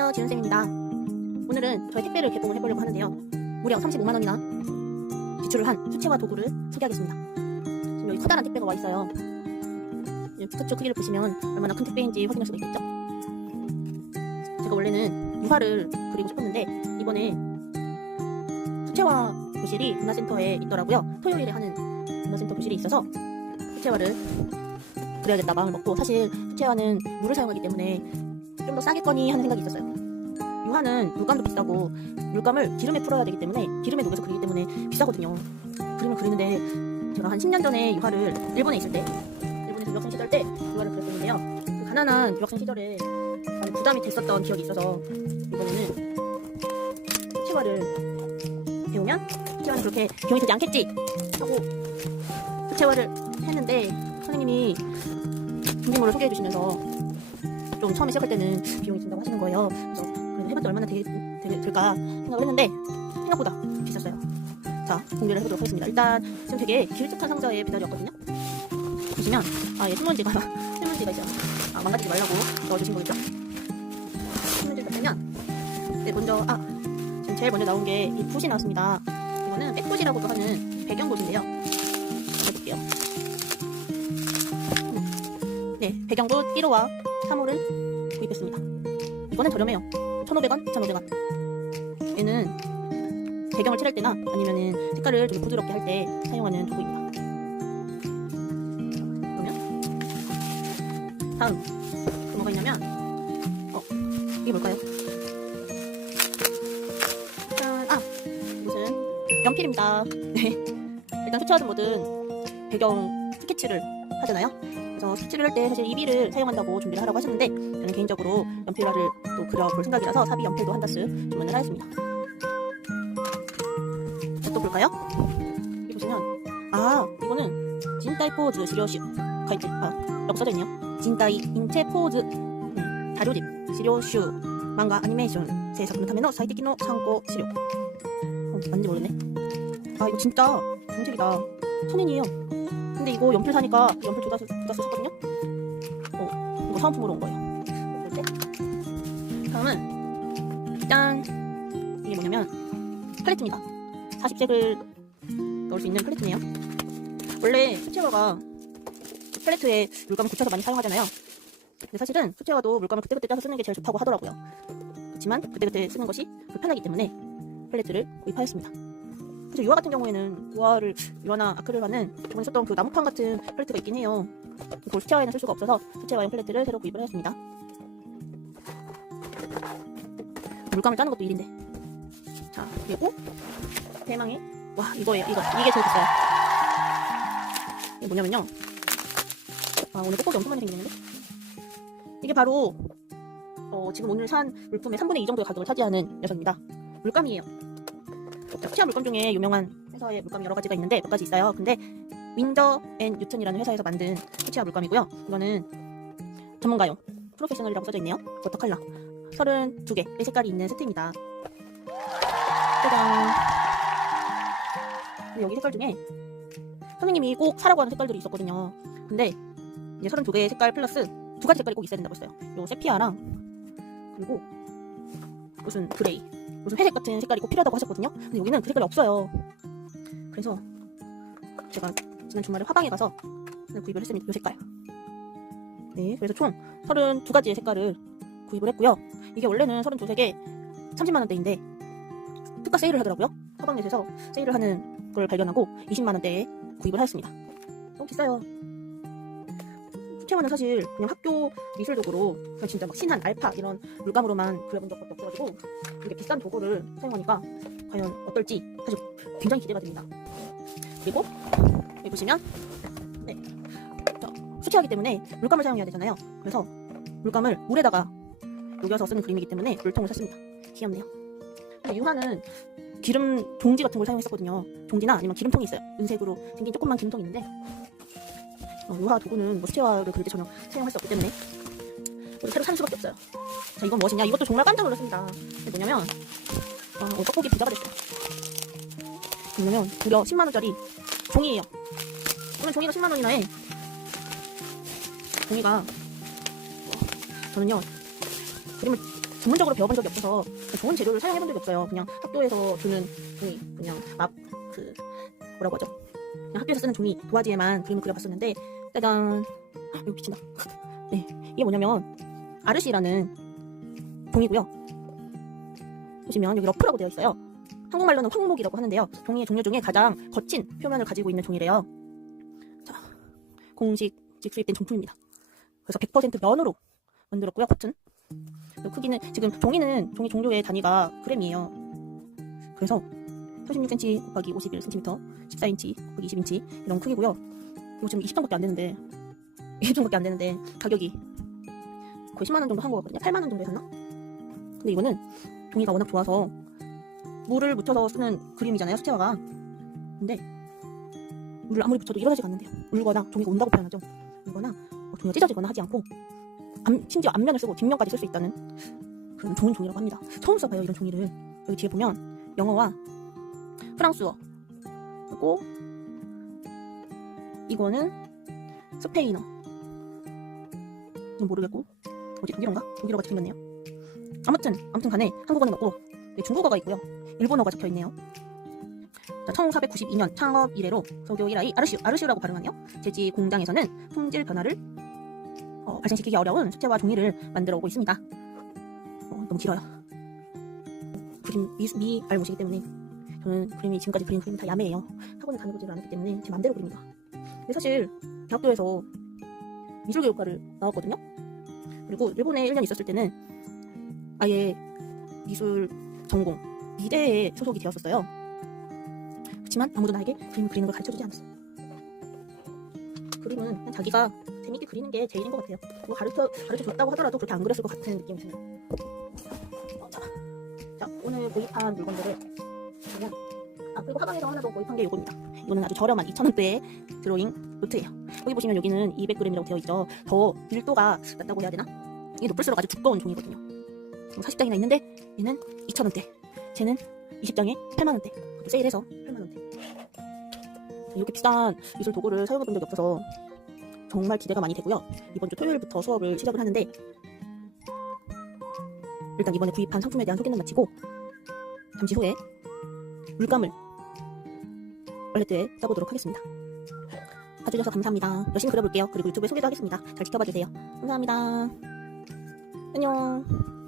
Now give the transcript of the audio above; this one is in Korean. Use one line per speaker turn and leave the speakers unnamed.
안녕하세요 지훈쌤입니다. 오늘은 저의 택배를 개봉을 해보려고 하는데요. 무려 35만원이나 지출을 한 수채화 도구를 소개하겠습니다. 지금 여기 커다란 택배가 와 있어요. 스크초 크기를 보시면 얼마나 큰 택배인지 확인할 수가 있겠죠? 제가 원래는 유화를 그리고 싶었는데 이번에 수채화 교실이 문화센터에 있더라고요. 토요일에 하는 문화센터 교실이 있어서 수채화를 그려야겠다 마음을 먹고. 사실 수채화는 물을 사용하기 때문에 좀 더 싸겠거니 하는 생각이 있었어요. 유화는 물감도 비싸고 물감을 기름에 풀어야 되기 때문에 기름에 녹여서 그리기 때문에 비싸거든요. 그림을 그리는데 제가 한 10년 전에 유화를 일본에 있을 때 일본에서 유학생 시절 때 유화를 그렸었는데요. 그 가난한 유학생 시절에 부담이 됐었던 기억이 있어서 이번에는 수채화를 배우면 수채화는 그렇게 비용이 들지 않겠지 하고 수채화를 했는데 선생님이 준비물을 소개해 주시면서 좀 처음에 시작할 때는 비용이 든다고 하시는 거예요. 그래서 그래도 해봤자 얼마나 되, 되, 될까 생각을 했는데 생각보다 비쌌어요. 자, 공개를 해보도록 하겠습니다. 일단 지금 되게 길쭉한 상자에 배달이 왔거든요. 보시면 아, 예, 신문지가 신문지가 있어요. 아, 망가지지 말라고 넣어주신 거겠죠? 신문지를 빼면 네, 먼저 아, 지금 제일 먼저 나온 게 이 붓이 나왔습니다. 이거는 백붓이라고도 하는 배경붓인데요. 네, 배경붓 1호와 3호를 구입했습니다. 이거는 저렴해요. 1,500원, 2,500원. 얘는 배경을 칠할 때나 아니면은 색깔을 좀 부드럽게 할 때 사용하는 도구입니다. 그러면 다음 또 뭐가 있냐면 어 이게 뭘까요? 짠, 아 무슨 연필입니다. 네 일단 수채화든 뭐든 배경 스케치를 하잖아요. 그래서 색칠을 할 때 사실 이비를 사용한다고 준비를 하라고 하셨는데 저는 개인적으로 연필화를 또 그려볼 생각이라서 사비 연필도 한 다스 주문을 하였습니다. 자, 또 볼까요? 여기 보시면 아 이거는 진따이 포즈 시료 시 가이드 아 여기 써져 있네요. 진따이 인체 포즈 음, 자료집 시료 슈 망가 애니메이션 제작품 타메노 사이티키노 창고 시료 어, 맞는지 모르네. 아 이거 진짜 정책이다. 천인이에요. 근데 이거 연필 사니까 연필 두 다스 두 다스 샀거든요. 어 이거 사은품으로 온 거예요. 이렇게. 다음은 짠 이게 뭐냐면 팔레트입니다. 40색을 넣을 수 있는 팔레트네요. 원래 수채화가 팔레트에 물감을 굳혀서 많이 사용하잖아요. 근데 사실은 수채화도 물감을 그때그때 짜서 쓰는 게 제일 좋다고 하더라고요. 그렇지만 그때그때 쓰는 것이 불편하기 때문에 팔레트를 구입하였습니다. 그래서 유화 같은 경우에는 유화를 유화나 아크릴화는 저번에 썼던 그 나무판 같은 팔레트가 있긴 해요. 그걸 수채화에는 쓸 수가 없어서 수채화용 팔레트를 새로 구입을 하였습니다. 물감을 짜는 것도 일인데. 자 그리고 대망의 와 이거예요 이거 이게 제일 비싸요. 이게 뭐냐면요. 아 오늘 뽁뽁이 엄청 많이 생기는데. 이게 바로 어, 지금 오늘 산 물품의 3분의 2 정도의 가격을 차지하는 녀석입니다. 물감이에요. 자, 수채화 물감 중에 유명한 회사의 물감이 여러 가지가 있는데 몇 가지 있어요. 근데 윈저 앤 뉴튼이라는 회사에서 만든 수채화 물감이고요. 이거는 전문가용 프로페셔널이라고 써져 있네요. 워터 컬러 32개의 색깔이 있는 세트입니다. 짜잔. 근데 여기 색깔 중에 선생님이 꼭 사라고 하는 색깔들이 있었거든요. 근데 이제 32개의 색깔 플러스 두 가지 색깔이 꼭 있어야 된다고 했어요. 요 세피아랑 그리고 무슨 그레이 무슨 회색 같은 색깔이 꼭 필요하다고 하셨거든요. 근데 여기는 그 색깔이 없어요. 그래서 제가 지난 주말에 화방에 가서 구입을 했습니다. 이 색깔. 네, 그래서 총 32가지의 색깔을 구입을 했고요. 이게 원래는 32색에 30만원대인데 특가 세일을 하더라고요. 화방넷에서 세일을 하는 걸 발견하고 20만원대에 구입을 하였습니다. 너무 비싸요. 수채화는 사실 그냥 학교 미술도구로 그냥 진짜 막 신한 알파 이런 물감으로만 그려본 적밖에 없어가지고 이렇게 비싼 도구를 사용하니까 과연 어떨지 사실 굉장히 기대가 됩니다. 그리고 여기 보시면 네, 자, 수채화기 때문에 물감을 사용해야 되잖아요. 그래서 물감을 물에다가 녹여서 쓰는 그림이기 때문에 물통을 샀습니다. 귀엽네요. 근데 유화는 기름 종지 같은 걸 사용했었거든요. 종지나 아니면 기름통이 있어요. 은색으로 생긴 조그만 기름통이 있는데 어, 유화 도구는 뭐 수채화를 때 전혀 사용할 수 없기 때문에 우리 새로 사는 수밖에 없어요. 자, 이건 무엇이냐? 이것도 정말 깜짝 놀랐습니다. 이게 뭐냐면, 아, 어, 떡볶이 부자가 됐어요. 뭐냐면, 무려 10만 원짜리 종이에요. 오늘 종이가 10만 원이나 해. 종이가, 어, 저는요, 그림을 전문적으로 배워본 적이 없어서 좋은 재료를 사용해본 적이 없어요. 그냥 학교에서 주는 종이, 그냥 막, 그, 뭐라고 하죠? 그냥 학교에서 쓰는 종이, 도화지에만 그림을 그려봤었는데, 짜잔. 헉, 이거 미친다. 네. 이게 뭐냐면, 아르시라는 종이고요. 보시면 여기 러프라고 되어 있어요. 한국말로는 황목이라고 하는데요. 종이의 종류 중에 가장 거친 표면을 가지고 있는 종이래요. 자, 공식 수입된 정품입니다. 그래서 100% 면으로 만들었고요. 그리고 크기는 지금 종이는 종이 종류의 단위가 그램이에요. 그래서 36cm 곱하기 51cm, 14인치 곱하기 20인치 이런 크기고요. 이거 지금 20점밖에 안 되는데 20점밖에 안 되는데 가격이 거의 10만 원 정도 한 거거든요. 8만 원 정도 했나? 근데 이거는 종이가 워낙 좋아서 물을 묻혀서 쓰는 그림이잖아요. 수채화가. 근데 물을 아무리 묻혀도 일어나지가 않는데요. 울거나 종이가 온다고 표현하죠. 울거나 뭐 종이가 찢어지거나 하지 않고 앞- 심지어 앞면을 쓰고 뒷면까지 쓸 수 있다는 그런 좋은 종이라고 합니다. 처음 써봐요 이런 종이를. 여기 뒤에 보면 영어와 프랑스어 그리고 이거는 스페인어 이건 모르겠고 어디 독일어인가? 독일어가 생겼네요. 아무튼 아무튼 간에 한국어는 없고 네, 중국어가 있고요. 일본어가 적혀 있네요. 자, 1492년 창업 이래로 서교 이라이 아르슈 아르슈라고 발음하네요. 제지 공장에서는 품질 변화를 어, 발생시키기 어려운 수채화 종이를 만들어 오고 있습니다. 어, 너무 길어요. 그림 미, 미 알못이기 때문에 저는 그림이 지금까지 그린 그림이 다 야매해요. 학원에 다녀보지를 않았기 때문에 제 맘대로 그립니다. 근데 사실 대학교에서 미술교육과를 나왔거든요. 그리고 일본에 1년 있었을 때는 아예 미술 전공 미대에 소속이 되었었어요. 그렇지만 아무도 나에게 그림을 그리는 걸 가르쳐주지 않았어. 그림은 그냥 자기가 재밌게 그리는 게 제일인 것 같아요. 뭐 가르쳐 가르쳐 줬다고 하더라도 그렇게 안 그렸을 것 같은 느낌이 드네요. 어, 자, 자 오늘 구입한 물건들을 그리고 하방에서 하나 더 구입한 게 이겁니다. 이거는 아주 저렴한 2,000원대의 드로잉 노트예요. 여기 보시면 여기는 200g이라고 되어 있죠. 더 밀도가 낮다고 해야 되나? 이게 높을수록 아주 두꺼운 종이거든요. 40장이나 있는데 얘는 2,000원대. 쟤는 20장에 8만원대. 세일해서 8만원대. 이렇게 비싼 미술 도구를 사용해본 적이 없어서 정말 기대가 많이 되고요. 이번 주 토요일부터 수업을 시작을 하는데 일단 이번에 구입한 상품에 대한 소개는 마치고 잠시 후에 물감을 빨래대에 써보도록 하겠습니다. 봐주셔서 감사합니다. 열심히 그려볼게요. 그리고 유튜브에 소개도 하겠습니다. 잘 지켜봐주세요. 감사합니다. 안녕.